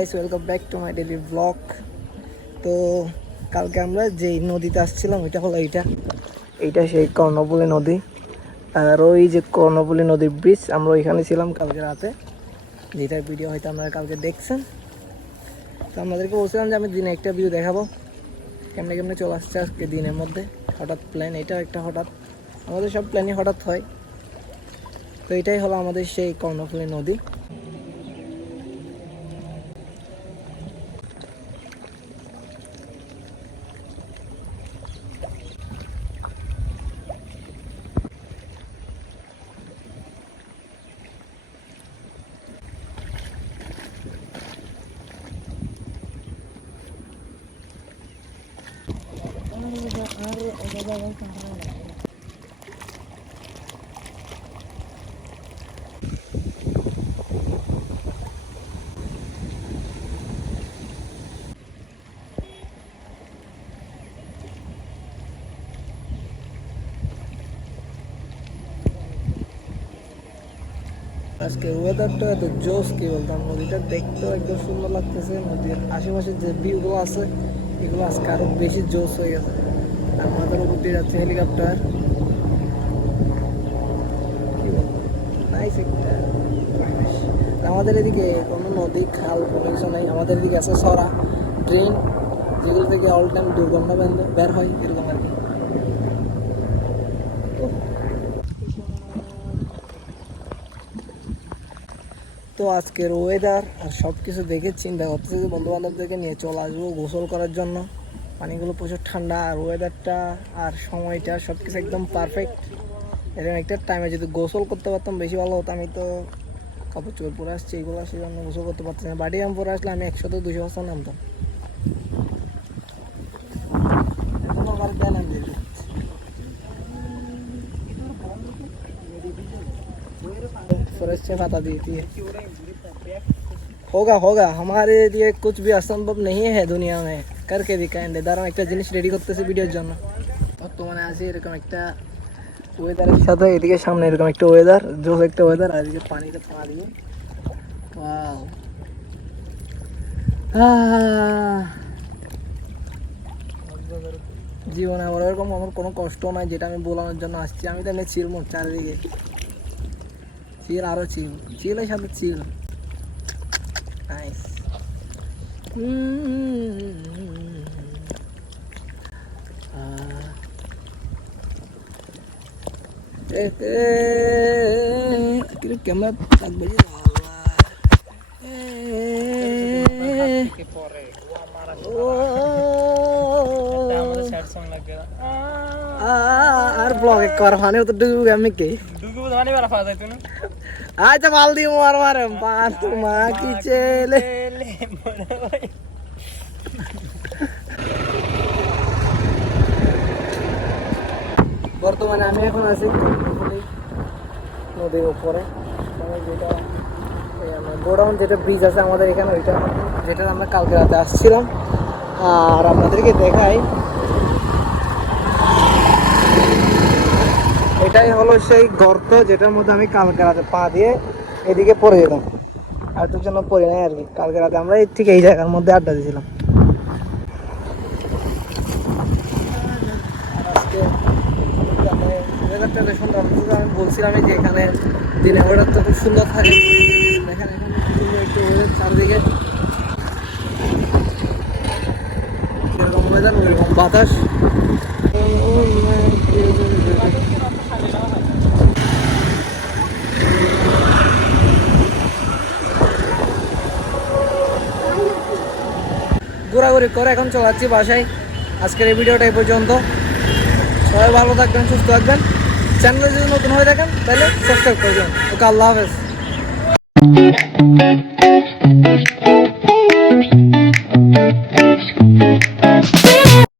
Guys, welcome back to my daily blog. তো কালকে আমরা যেই নদীতে আসছিলাম এটা হলো এইটা সেই কর্ণফুলী নদী। আর ওই যে কর্ণফুলী নদীর ব্রিজ, আমরা ওইখানে ছিলাম কালকে রাতে, যেটার ভিডিও হয়তো আপনারা কালকে দেখছেন। তো আপনাদেরকে বলছিলাম যে আমি দিনে একটা ভিউ দেখাবো, কেমনে কেমনে চলে আসছে আজকে দিনের মধ্যে। হঠাৎ প্ল্যান, এটা একটা হঠাৎ, আমাদের সব প্ল্যানই হঠাৎ হয়। তো এটাই হলো আমাদের সেই কর্ণফুলী নদী। আজকের ওয়েদারটা এত জোস, কি বলতাম, নদীটা দেখতেও একদম সুন্দর লাগতেছে। নদীর আশেপাশে যে ভিউগুলো আছে এগুলো আজকে আরো বেশি জোস হয়ে গেছে। আর মাথার উপর দিয়ে যাচ্ছে হেলিকপ্টার, কি বলবো, নাইস একটা পরিবেশ। আমাদের এদিকে কোনো নদী খাল কোনো কিছু নেই, আমাদের এদিকে আছে সরা, ড্রেন, যেগুলো থেকে অল টাইম দুর্গন্ধ বের হয়, এরকম আর কি। তো আজকের ওয়েদার আর সব কিছু দেখে চিন্তা করতেছি যে বন্ধু বান্ধবদেরকে নিয়ে চলে আসবো গোসল করার জন্য। পানিগুলো প্রচুর ঠান্ডা, আর ওয়েদারটা আর সময়টা সব কিছু একদম পারফেক্ট। এরকম একটা টাইমে যদি গোসল করতে পারতাম বেশি ভালো হতো। আমি তো কাপড় চোপড় পরে আসছি, এগুলো আসলে আমি গোসল করতে পারছি না। বাড়ি আমি পরে আসলে আমি 100-200% নামতাম। এখন আমার জ্ঞান আমি फॉरेस्ट से बता दी थी। होगा होगा, हमारे लिए कुछ भी असंभव नहीं है दुनिया में, करके दिखाएंगे। দাঁড়ান একটা জিনিস রেডি করতেছি ভিডিওর জন্য। বর্তমানে আছে এরকম একটা ওয়েদারের সাথে, এদিকে সামনে এরকম একটা ওয়েদার, জোস একটা ওয়েদার, আর এদিকে পানিটা থামা দিয়ে ওয়াও। জীবনে আমার এরকম আমার কোনো কষ্ট নাই যেটা আমি বলানোর জন্য আসছি। আমি তো এমনি চিল মোট, চারিদিকে চিল, আরো চিল, চিলের সাথে চিল, নাইস। ক্যামেরা থাকবে যে আর ব্লগ কর ফানে তো ডুবু আমি কে ডুবু জানি বারা ফাজা তুই না আচ্ছা মাল দি মার মারে পাঁচ মা কি চেলে বর্তমানে আমি এখন আছি নদীর উপরে, যেটা গোডাউন, যেটা ব্রিজ আছে আমাদের এখানে, ওইটা যেটা আমরা কালকে রাতে আসছিলাম। আর আপনাদেরকে দেখাই, এটাই হলো সেই গর্ত যেটার মধ্যে আমি কালকে রাতে পা দিয়ে এদিকে পড়ে যেতাম। আর তোর জন্য পড়ে নাই আর কি। কালকে রাতে আমরা ঠিক এই জায়গার মধ্যে আড্ডা দিয়েছিলাম। ওয়েদারটা সুন্দর, আমি বলছিলাম যে এখানে দিনে ওয়েদারটা খুব সুন্দর থাকে। দেখেন এখন সুন্দর একটু ওয়েদার, চারদিকে যেরকম ওয়েদার ওইরকম বাতাস। ঘোরাঘুরি করে এখন চলাচ্ছি বাসায়। আজকের এই ভিডিওটা এই পর্যন্ত। সবাই ভালো থাকবেন, সুস্থ থাকবেন। চ্যানেলে যদি নতুন হয়ে থাকেন তাহলে সাবস্ক্রাইব করবেন। ওকে, আল্লাহ হাফেজ।